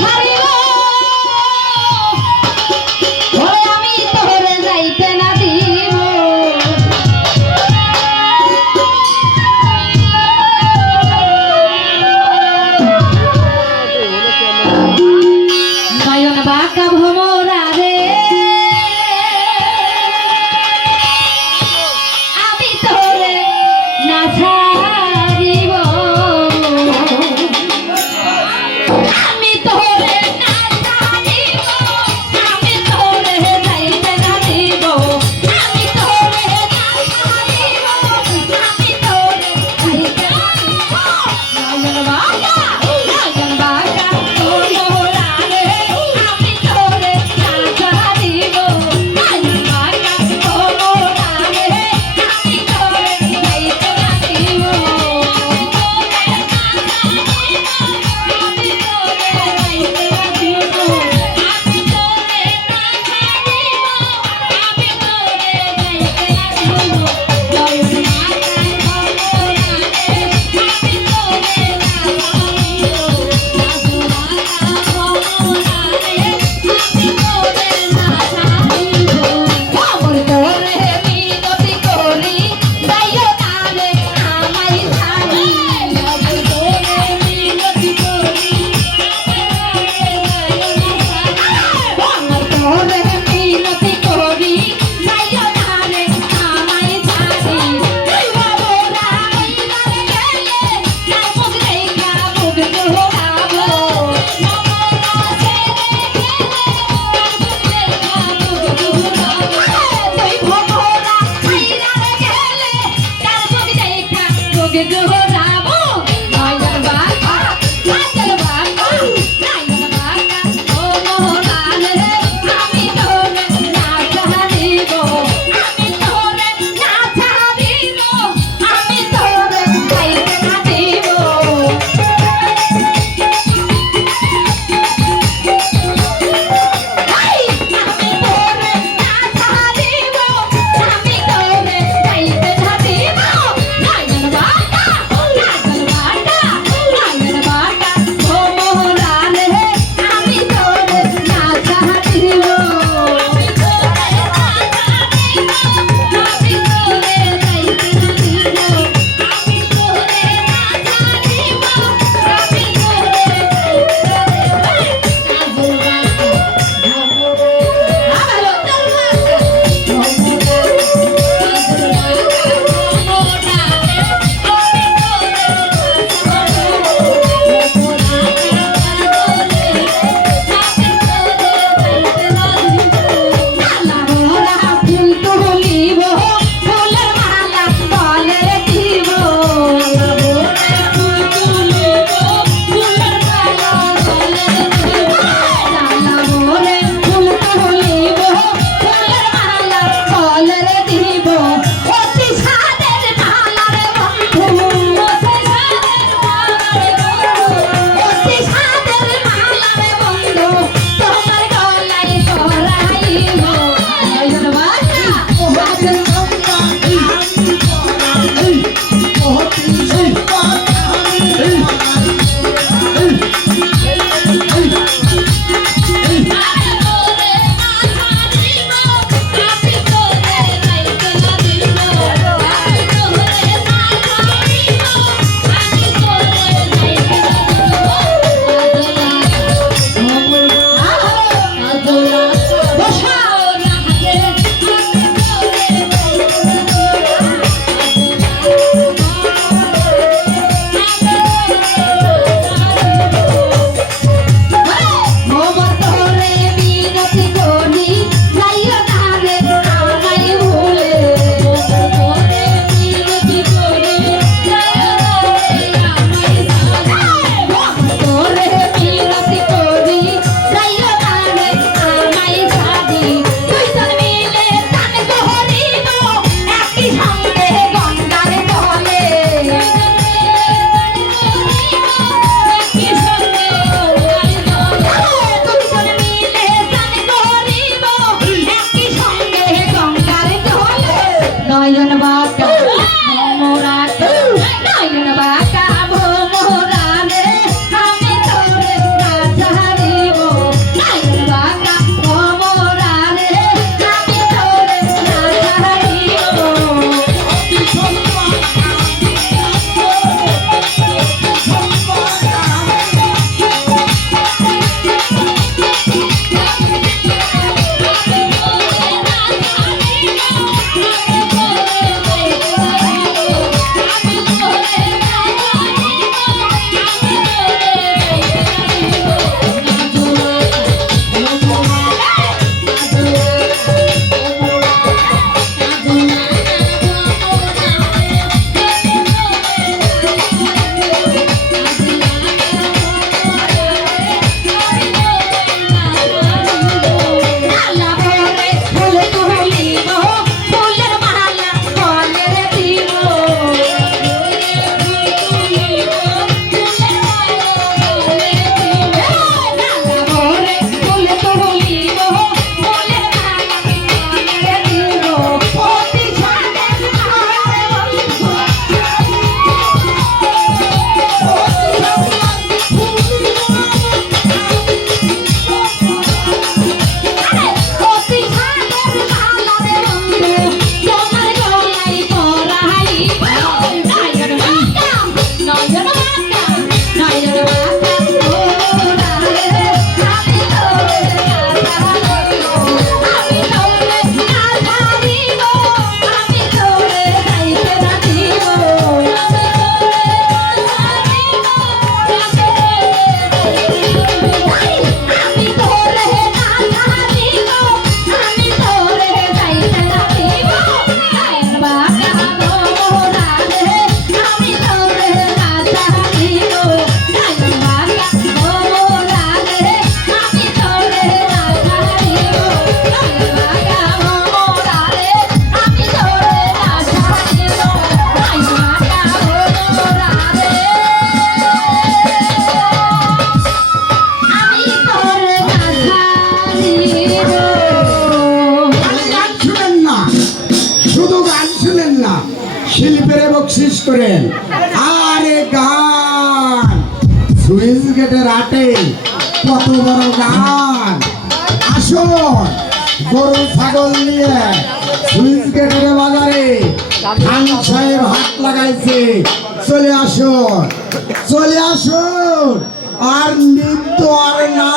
ঝাড়ে বকশিস করেন। আরে গান। সুইচ গেটের আটে কত বড় গান। আসুন, গরু, ছাগল নিয়ে সুইচ গেটের বাজারে খান সাহেব হাত লাগাইছে। চলে আসুন চলে আসুন। আর নিত্য আর না।